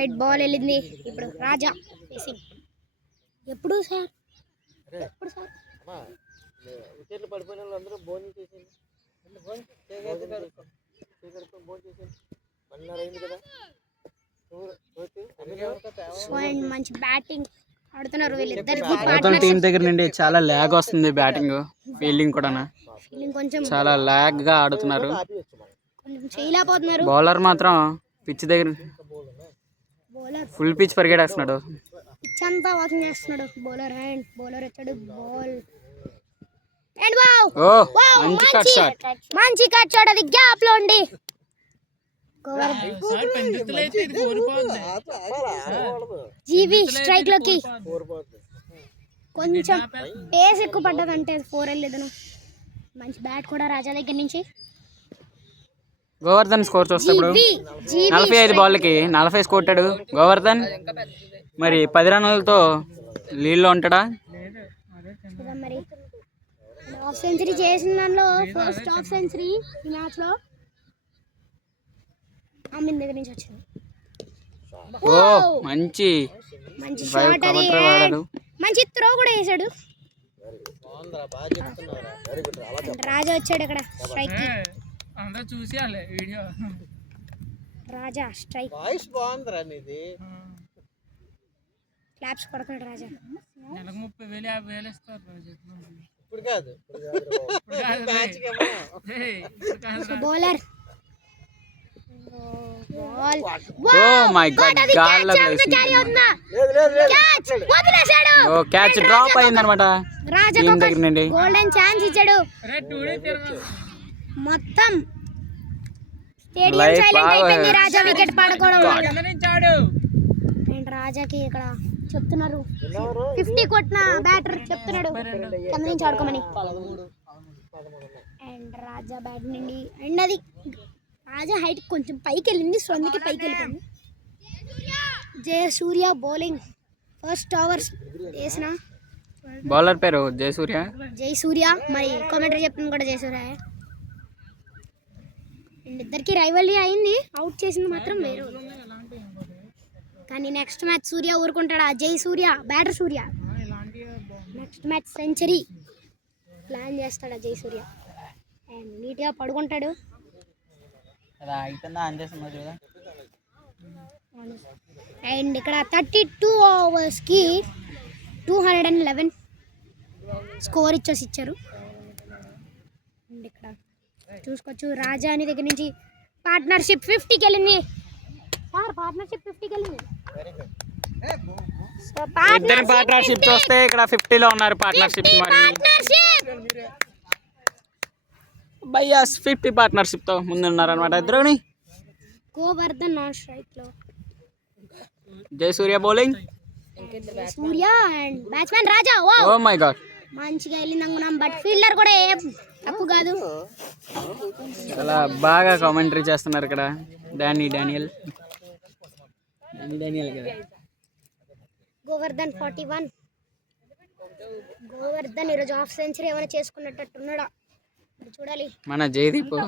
White ball వెళ్ళింది. ఇప్పుడు రాజా facing. ఎప్పుడు సార్ ఎప్పుడు సార్ వికెట్లు పడిపోయిన వాళ్ళందరూ భోజనం చేసింది. మంచి బ్యాటింగ్ ఆడుతున్నారు వీళ్ళిద్దరు. టీం దగ్గర నుండి చాలా ల్యాగ్ వస్తుంది. బ్యాటింగ్ ఫీల్డింగ్ కూడా కొంచెం చాలా ల్యాగ్ గా ఆడుతున్నారు. చేయలేకపోతున్నారు. బౌలర్ మాత్రం పిచ్ దగ్గర ఫుల్ పిచ్ పరిగెడేస్తున్నాడు. పిచ్ అంతా వాకింగ్ చేస్తున్నాడు బౌలర్. హ్యాండ్ బౌలర్ వచ్చాడు. బాల్ అండ్ వావ్ మంచి కట్ షాట్. మంచి కట్ షాట్. అది గ్యాప్ లో ఉండి జీవి స్ట్రైక్ లోకి కొంచెం పేస్ ఎక్కువ పడ్డదంటే 4 వెళ్ళేదను. మంచి బ్యాట్ కూడా రాజా దగ్గర నుంచి. గోవర్ధన్ స్కోర్ చూస్తే ఇప్పుడు 45 బాల్కి 40 స్కోర్ కొట్టాడు గోవర్ధన్. మరి 10 రన్లతో లీడ్ లో ఉంటాడా? మరి హాఫ్ సెంచరీ చేసిన దానిలో ఫస్ట్ హాఫ్ సెంచరీ ఈ మ్యాచ్ లో అమిన్ దగ్గర నుంచి వచ్చింది. మంచి షాట్. అది మంచి త్రో కూడా వేసాడు. రాజా వచ్చాడు అక్కడ స్ట్రైక్ కి. రాజా స్ట్రైక్ క్లాప్స్ కొడుతున్నాడు రాజా. బౌలర్ క్యాచ్ డ్రాప్ అయిందన్నమాట. గోల్డెన్ ఛాన్స్ ఇచ్చాడు. మొత్తం స్టేడియం సైలెంట్ అయిపోయింది రాజా వికెట్ పడకోవడం వల్ల. రాజాకి ఇక్కడ చెప్తున్నారు 50 కొట్టిన బ్యాటర్ చెప్తున్నాడు కింద నుంచి ఆడుకోమని. అండ్ రాజా బ్యాట్ నుండి అండ్ అది రాజా హైట్ కొంచెం పైకి వెళ్ళింది. సో అందుకే పైకి వెళ్ళిపోయింది. జయసూర్య బౌలింగ్ ఫస్ట్ ఓవర్స్ వేసిన బౌలర్ పేరు జయసూర్య. మరి కామెంటరీ చెప్తుంది కూడా జయసూర్య. అండ్ ఇద్దరికి రైవల్లీ అయింది. అవుట్ చేసింది మాత్రం వేరు. కానీ నెక్స్ట్ మ్యాచ్ సూర్య ఊరుకుంటాడా? జయసూర్య బ్యాటర్ సూర్య నెక్స్ట్ మ్యాచ్ సెంచరీ ప్లాన్ చేస్తాడా జయసూర్య? అండ్ నీట్గా పడుకుంటాడు. అండ్ ఇక్కడ 32 ఓవర్స్కి 211 స్కోర్ ఇచ్చారు. అండ్ ఇక్కడ చూసుకోవచ్చు రాజా అని దగ్గర నుంచి పార్ట్నర్షిప్ 50కి వెళ్ళింది. పార్ట్నర్షిప్ 50కి వెళ్ళింది. ఇద్దరు పార్ట్నర్షిప్ చూస్తే ఇక్కడ 50లో ఉన్నారు. పార్ట్నర్షిప్ బయ్యాస్ 50 పార్ట్నర్షిప్ తో ముందున్నారు అనమాట ఇద్దరుని. గోవర్ధన్ నాన్ స్ట్రైక్ లో, Jayasuriya bowling, Surya and batsmen Raja. Oh my god మంచిగా వెళ్ళింది అనుకున్నాం. బట్ ఫీల్డర్ కూడా ఏం తప్పు కాదు. చాలా బాగా కామెంటరీ చేస్తున్నారు ఇక్కడ డానియల్ కదా. గోవర్ధన్ 41. గోవర్ధన్ ఈరోజు హాఫ్ సెంచరీ ఏమైనా చేసుకున్నట్టున్నాడా చూడాలి. మన జయదీప్ మన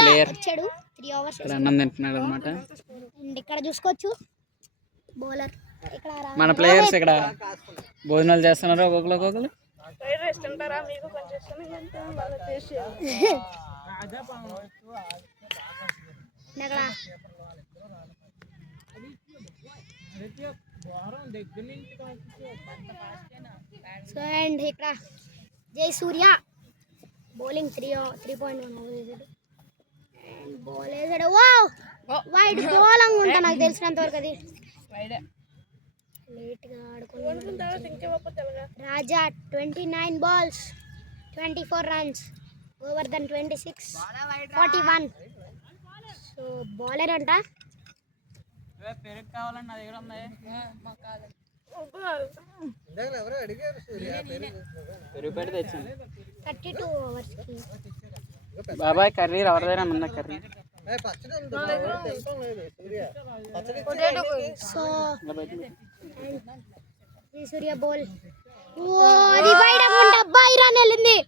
ప్లేయర్ వచ్చాడు 3 ఓవర్స్ అన్నం తింటున్నాడు అనమాట. ఇక్కడ చూసుకోవచ్చు బౌలర్. ఇక్కడ మన ప్లేయర్స్ ఇక్కడ భోజనాలు చేస్తున్నారు ఒక్కొక్కరు. సో అండ్ ఇక్కడ జయసూర్య బౌలింగ్ 3.1 వేసాడు. అండ్ బాల్ వేసాడు. వావ్ వైడ్ బాల్ అనుకుంటా నాకు తెలిసినంత వరకు. అది లేట్గా ఆడుకున్నాడు. Raja 29 balls 24 runs. Govardhan 26 41. So bowler అంట. 32 ఓవర్స్ బాబాయ్ కర్రీ ఎవరిదైనా ఉన్న కర్రీ. So Surya bowl. అది వైడ్ అనుకుంటా. వైడ్ రన్ వెళ్ళింది.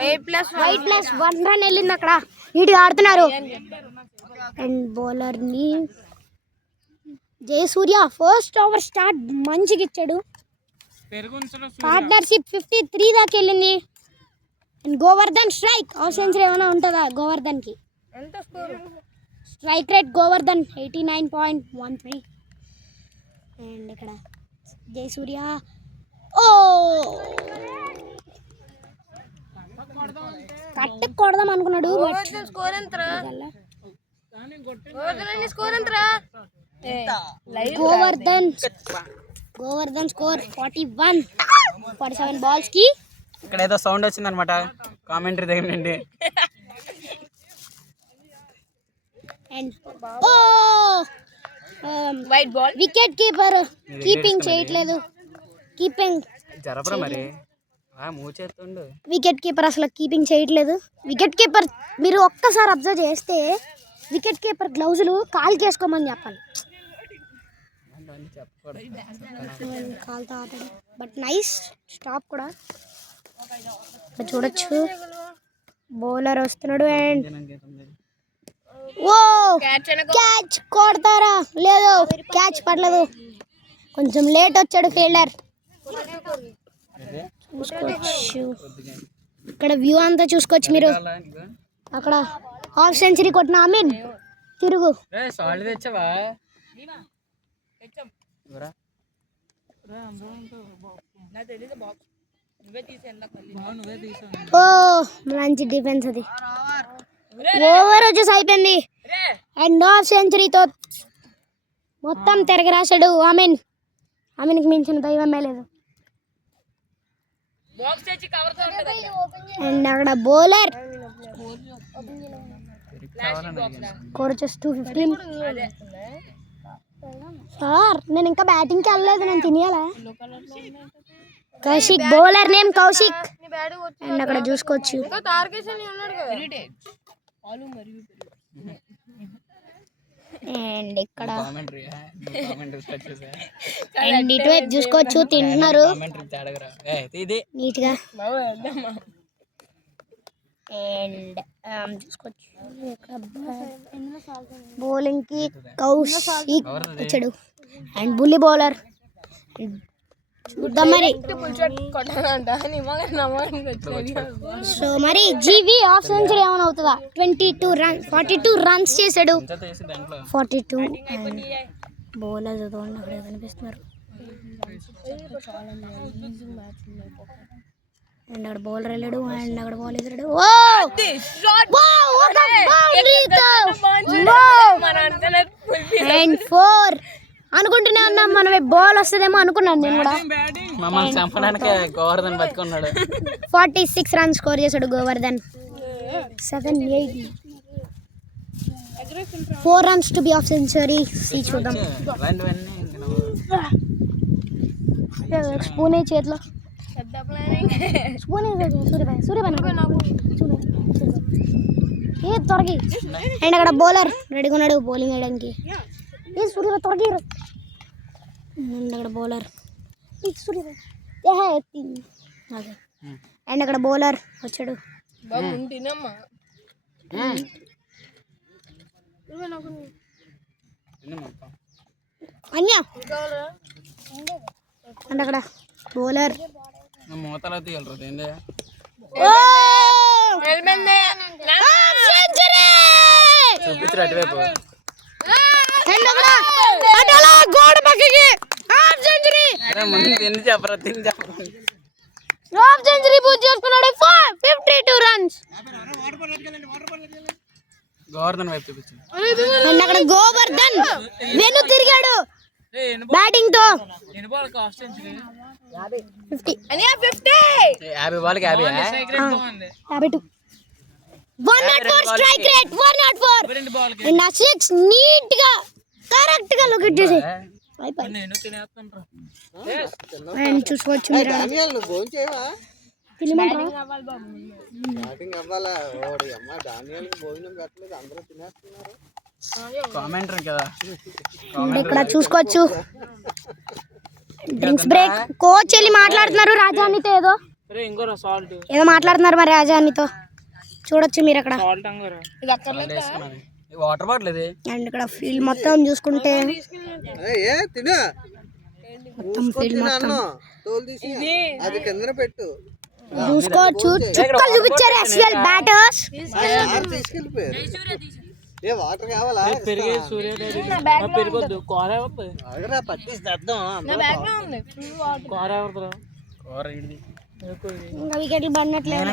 వైడ్ ప్లస్ 1 రన్ వెళ్ళింది. అక్కడ నీట్గా ఆడుతున్నారు. అండ్ బౌలర్ని జయసూర్య ఫస్ట్ ఓవర్ స్టార్ట్ మంచిగా ఇచ్చాడు. పార్ట్నర్షిప్ 53 దాకా వెళ్ళింది. And Govardhan strike. Half century ఏమైనా ఉంటుందా గోవర్ధన్కి? Strike rate Govardhan 89.13. అండ్ ఇక్కడ జయసూర్య కట్టు కొడదాం అనుకున్నాడు. గోవర్ధన్ స్కోర్ 47 balls కి. ఇక్కడ ఏదో సౌండ్ వచ్చింది అనమాట, కామెంటరీ దగ్గరండి. White ball. Wicket keeper keeping చేయట్లేదు. జరపరా మరి మూవ్ చేస్తుండు. వికెట్ కీపర్ అసలు కీపింగ్ చేయట్లేదు. వికెట్ కీపర్ మీరు ఒక్కసారి అబ్జర్వ్ చేస్తే వికెట్ కీపర్ గ్లౌజులు కాలు చేసుకోమని చెప్పాలి. కాలుతో ఆటాడు. బట్ నైస్ స్టాప్ కూడా చూడొచ్చు. బౌలర్ వస్తున్నాడు అండ్ ఓ క్యాచ్ కొడతారా లేదు, క్యాచ్ పడలేదు. కొంచెం లేట్ వచ్చాడు ఫీల్డర్. చూసుకోవచ్చు ఇక్కడ వ్యూ అంతా చూసుకోవచ్చు మీరు. అక్కడ హాఫ్ సెంచరీ కొట్టిన అమీన్ తిరుగు. ఓ మంచి డిఫెన్స్ అది. ఓవర్ వచ్చేసి అయిపోయింది. అండ్ హాఫ్ సెంచరీతో మొత్తం తిరగరాశాడు అమీన్కి మించిన దైవమే లేదు. అండ్ అక్కడ బౌలర్ స్కోర్ వచ్చేసి 215. సార్ నేను ఇంకా బ్యాటింగ్కి వెళ్ళలేదు, నేను తినేయాలా? Kaushik bowler name Kaushik. And అక్కడ చూసుకోవచ్చు అండ్ ఇక్కడ అండ్ ఇటువైపు చూసుకోవచ్చు తింటున్నారు నీట్గా. అండ్ చూసుకోవచ్చు బౌలింగ్కి కౌశిక్ వచ్చాడు అండ్ బుల్లి బౌలర్. చూద్దాం మరి. సో మరి జీవి హాఫ్ సెంచరీ ఏమైనా అవుతుందా? 42 runs చేశాడు. 42 బౌలర్ చూడండి అక్కడ కనిపిస్తున్నారు. అండ్ అక్కడ బౌలర్ వెళ్ళాడు అండ్ అక్కడ బాల్ ఎదురాడు. అండ్ 4 అనుకుంటూనే ఉన్నాం మనం, బాల్ వస్తుందేమో అనుకున్నాను నేను కూడా. మమ్మల్ని చంపడానికి గోవర్ధన్ బతుకున్నాడు. 46 runs స్కోర్ చేశాడు Govardhan. 4 runs to be of century. చూద్దాం స్పూన్ చేతిలో స్పూన్ ఏ త్వరగి. అండ్ అక్కడ బౌలర్ రెడీగా ఉన్నాడు బౌలింగ్ వేయడానికి. ఏ సూర్య త్వరగి. అండ్ అక్కడ బౌలర్ అండ్ అక్కడ బౌలర్ వచ్చాడు. అన్యా అండ్ అక్కడ బౌలర్ చూపించారు అటువైపు. గోడ పక్కకి హాఫ్ సెంచరీ. హాఫ్ సెంచరీ పూర్తి చేసుకున్నాడు. 52 runs. గోవర్ధన్ వైపు చూపించాడు. అండ్ అక్కడ గోవర్ధన్ వెను తిరిగాడు బ్యాటింగ్ తో. 50 బాల్కి 50. 52. 104 స్ట్రైక్ రేట్. 104 అండ్ 6 నీట్ గా కరెక్ట్ గా లొకేట్ చేసి అండ్ చూసుకోవచ్చు మీరు. ఇక్కడ చూసుకోవచ్చు డ్రింక్స్ బ్రేక్. కోచ్ వెళ్ళి మాట్లాడుతున్నారు రాజానితో, ఏదో మాట్లాడుతున్నారు మరి రాజానితో. చూడొచ్చు మీరు అక్కడ. వాటర్ బాటిల్ ఇది. అండ్ ఇక్కడ ఫీల్డ్ మొత్తం చూసుకుంటే తిను మొత్తం ఫీల్డ్ మొత్తం అది కింద పెట్టు చూసుకోవచ్చు. చుక్కలు చూపించారు ఎస్ఎల్ బ్యాటర్స్. తీసుకెళ్ళిపోయారు. ఏ వాటర్ కావాలా? పెరిగొద్దు కూర అగరా పట్టిస్తాం. కూర ఇడిది ఇంకా వికెట్లు పడినట్లేదు.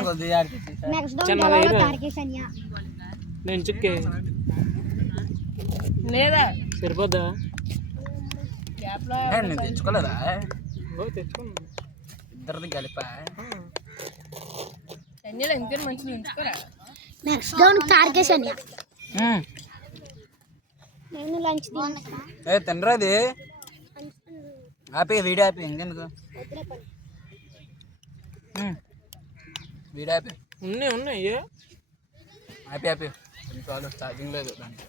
నెక్స్ట్ డౌన్ బౌలర్ తారకేష్ అన్య. లేదా సరిపోద్దా? నేను తెచ్చుకోలేదా? ఇద్దరిది కలిపా. నెక్స్ట్ డౌన్ తారకేష్ అన్య. నేను లంచ్ తినరాది ఆపి వీడియో ఆపి ఇంకెందుకు వీడియో ఆపి ఉన్నాయి ఆపి ఆపి చాలు ఛార్జింగ్ లేదు దానికి.